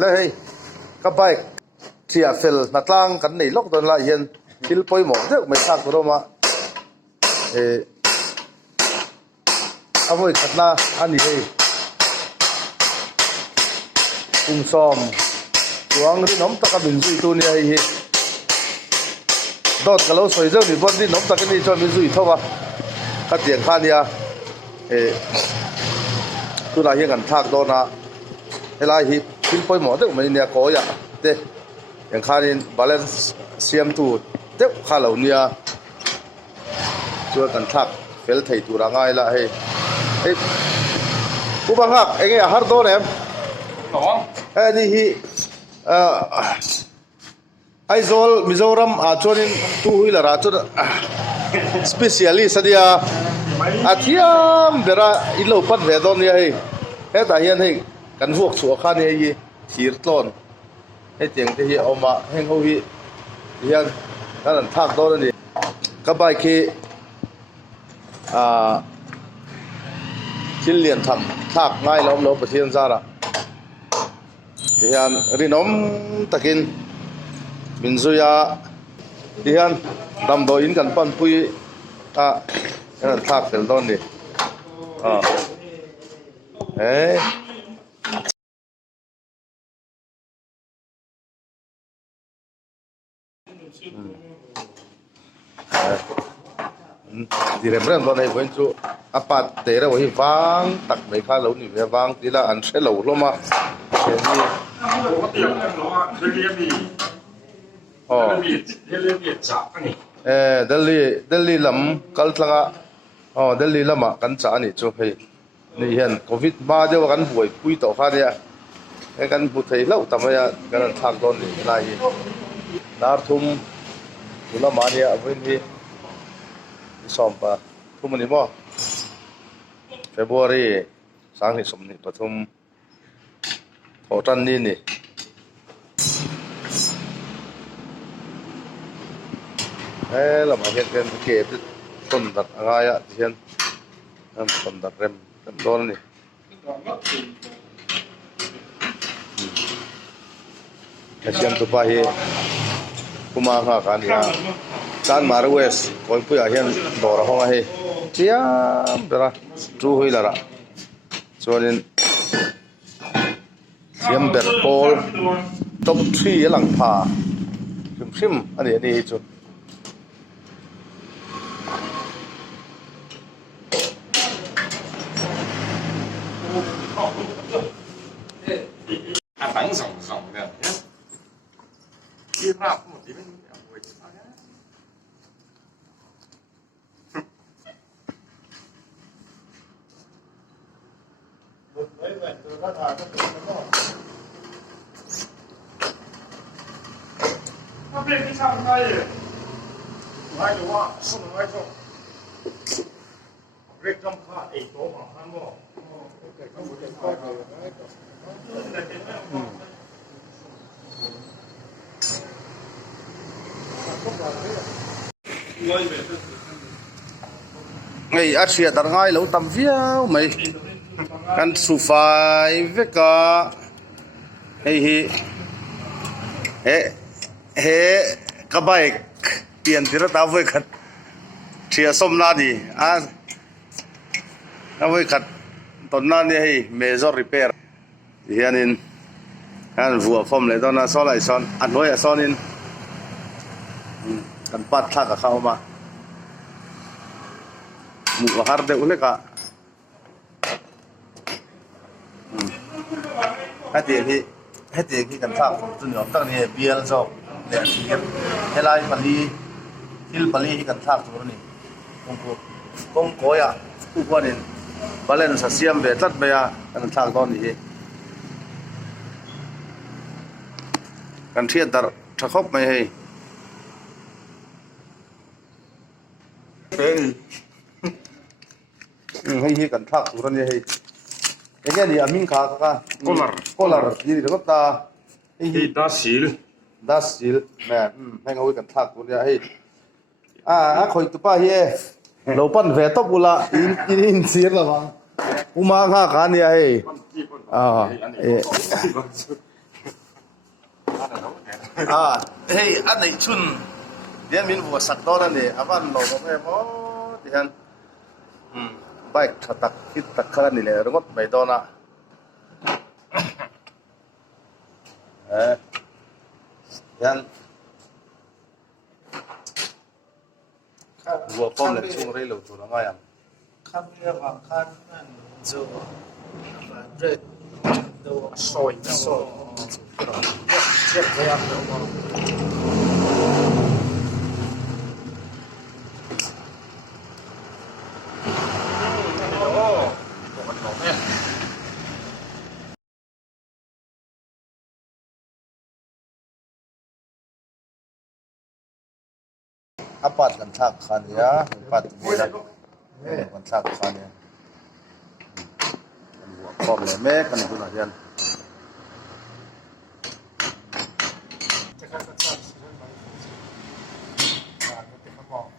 เลยก็ไปเทียเฟลนัดล่างกันนี่ล็อกโดนละเย็นทิลปอยหมอกเด็กไม่ทราบตัวมาเอาไว้ขัดหน้าอันนี้เลยอุ้มซ้อมตัวอังที่น้องตะกับบินซุยตัวนี้ไอ้ดอดกับเราสวยเจ้าหนิบนที่น้องตะกันนี่ชอบบินซุยเท่าว่าขัดเสียงข้าเนี่ยตัวไหนยังกันทากโดนนะเวลาฮิทิลปอยหมอกเด็กไม่เนี่ยก้อยอ่ะเด้อย่างข้านี่บาลานซ์เสียมตูดเด็กข้าเหล่านี้ช่วยกันทักเฟลไทยตัวง่ายละเฮ้ผู้บังคับเองฮาร์ดโดนเอ็มนี่ฮีไอโซลมิโซรัมชวนนี่ตู้หิลาราชวนสเปเชียลิสต์เดียอาทิยามเดราอิโลปัดเวดอนเนี่ยแต่แต่ยันกันพวกสัวข้านี่ทีร์ต้นเจียงที่เอามาเฮงเขายันนั่นทักโดนนี่ก็ไปคือชิ้นเลียนทำทักง่ายล้อมประเทศซาระที่ยันรินอมตะกินมินซุยาที่ยันดำโดอินกันปันปุยนั่นทักเป็นต้นนี่ดีเริ่มตอนนี้ผมจะอาปัดเตะแล้ววันวางตักไม่ข้าเหล่านี้วางทีละอันเสร็จแล้วลงมาเช่นนี้เดลีลำกัลทังเดลีลำกันจ่านี่จุให้นี่เห็นโควิดมาเดี๋ยวกันป่วยปุยต่อข้าเนี่ยกันบุตรเล่าทำไมกันทางตอนนี้นายนาร์ทุ่มตุลามาเนี่ยวันนี้สอบทุ่มนี้บ่เฟบรุรีสังหิสมนิปฐุมโทตันนี่เรามาเห็นกันเก็บต้นดัดอะไรที่เห็นต้นดัดเร็มต้นนี่เชียงตุปาฮีกุมารกันเนี่ยการมาร์เวสคอยพูดอย่างดอร์ห้องให้เชียมเดราจูหุยละระส่วนนี้เชียมเบอร์โพลท็อปทรีหลังพาชิมอันนี้จุด反手的，一发不里面我他被你唱开的，我还有话送来送，เรียกจำค่าไอ้ตัวของท่านบ่ไอ้อาเซียตัดง่ายแล้วตั้มเฟี้ยวไหมกันสูฟายเวก้าเฮ้กระบายเปลี่ยนที่ระดับเวกันเชียสมนาดีเอาไว้ขัดตอนนั้นเนี่ยให้เมเจอร์รีเพร์ที่อันนี้อันวัวฟอมเลยตอนนั้นซ้อนไหลซ้อนอันน้อยซ้อนนี่กันปัดทักกับเขามาหมู่ฮาร์เดอุเล็กอะให้เตียงกันทักจนยอมตั้งเนี่ยเบียร์จบเนี่ยที่ให้ไล่ปลีที่ปลีกันทักตัวนี้คงโกยทุกวันนี้บาเลนส์เสียมเบตัดไปกันทักตอนนี้กันเทียนตร์ถ้าครบไม่ให้ให้กันทักตัวนี้ให้ไอ้เนี่ยมิงขาค่ะโคลาร์ยี่ดีก็ตาให้ดัชซิลแม่ให้เขากันทักตัวนี้ให้คอยตุ๊ป้าเฮ่เราปั้นเวทตบุละอินเสียละมั้งอุมาข้าขาเนี่ยให้ hey anh này chun điên mình vừa sạc đó là nè anh ăn lâu rồi mà thì anh bike thật tắc hít tắc khá này là rất mấy đó na yan vừa phong lên chung rây lâu tụi nó ngay à khăn kia bằng khăn rồi rồi đồ sôi chết cái ăn được không apat kan thak khan ya apat bila kan thak khan ya vừa phong lên mẹ kan tu na yan chắc chắn sẽ rất là và nó sẽ không mỏng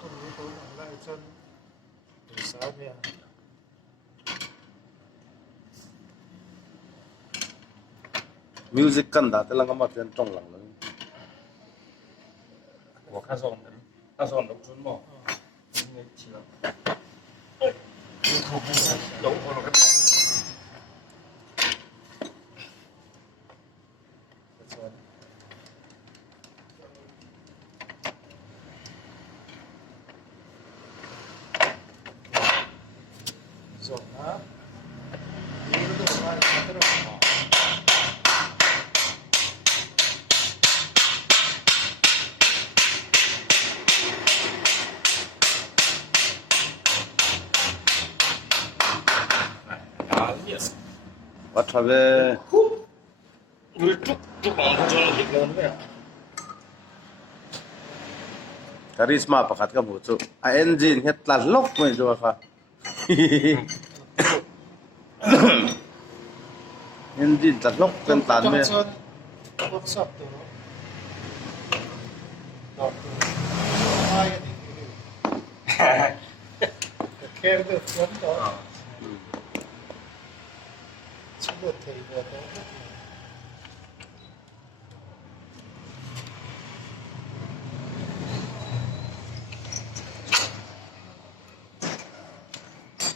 tôi nghĩ tôi là lại chân từ sáng về music kan da te lang amat yan trong lang lang 我看上人，看上农村嘛，应该起了。有可能个。rồi đó đi cái đồ này cái đồ nhỏ bắt thà về người trúc trúc bằng không cho nó thích lớn vậy. charisma pakat ka bu chu a engine het la lok mai zo kha engine ta lok kan tan me workshop từ đó đọc từ hai cái thì khen được cuốn đó chỉ được thầy vừa đó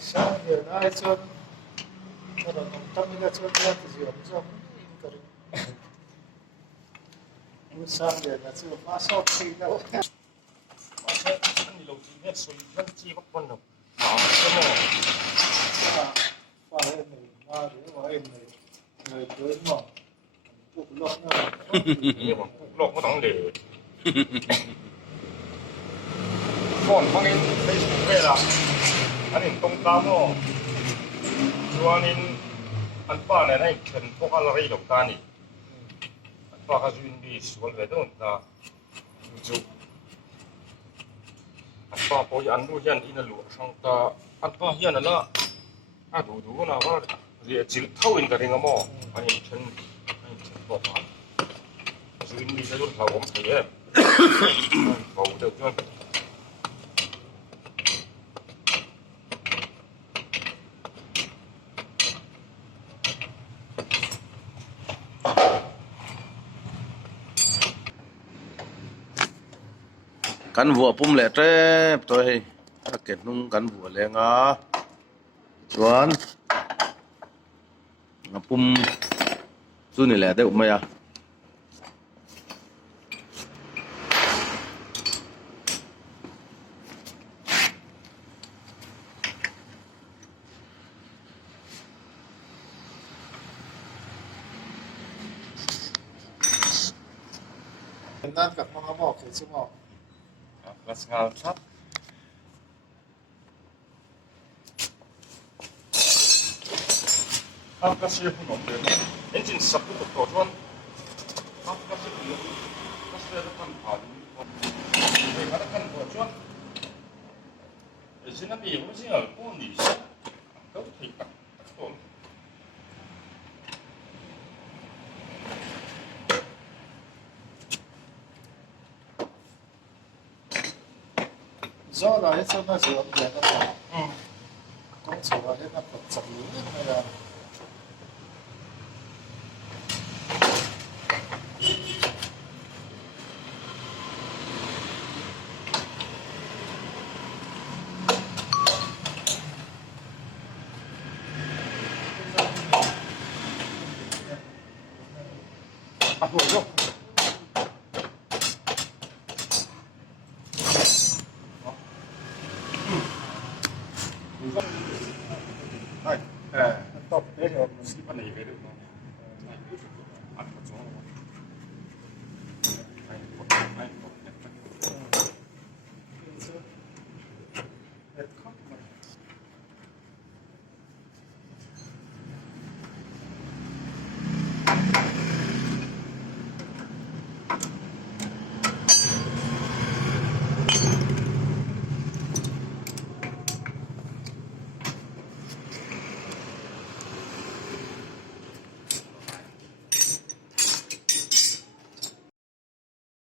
sao giờ ai chân nó là còn tâm cái chân ra thì gì cũng xong cái sao giờ là chưa phá sót khi đâu Masa kan di laut ini sulitan sih kok pun dong. Cái mà phá hết này ma đấy mà hết này người tới mà cuộc lọt nữa ini bang, lok có tông để. Còn mang in Facebook về là anh in tung cam nó, cho anh pa này này chân phô cái lari đồng ta nè, anh pa cái duyên đi xuống về đó ta, chụp anh pa bôi anh đu hiền in lụa sang ta anh pa hiền là đủ đủ nào mà gì chỉ thâu in cái gì mà anh chân bỏ vào duyên đi sẽ luôn thâu cũng thấy em thâu được chưa kan vua pum le tre toi ta ket nung kan vua le nga chuan nga pum chu ni le de umai aนั่นกับน้องบอกคือสมอง Let's go top. Kasi yung number na engine sa puto to John. Kasi yung kasi ano kan hali. May katakan ko John. Sinabi ko siya po ni siya. Kau tak to. do đó hết sớm là sớm để nó có 좋아해 나 버튼 내가 아, 뭐죠? 아, 예. 또 내려 슬리퍼는 이게 되고.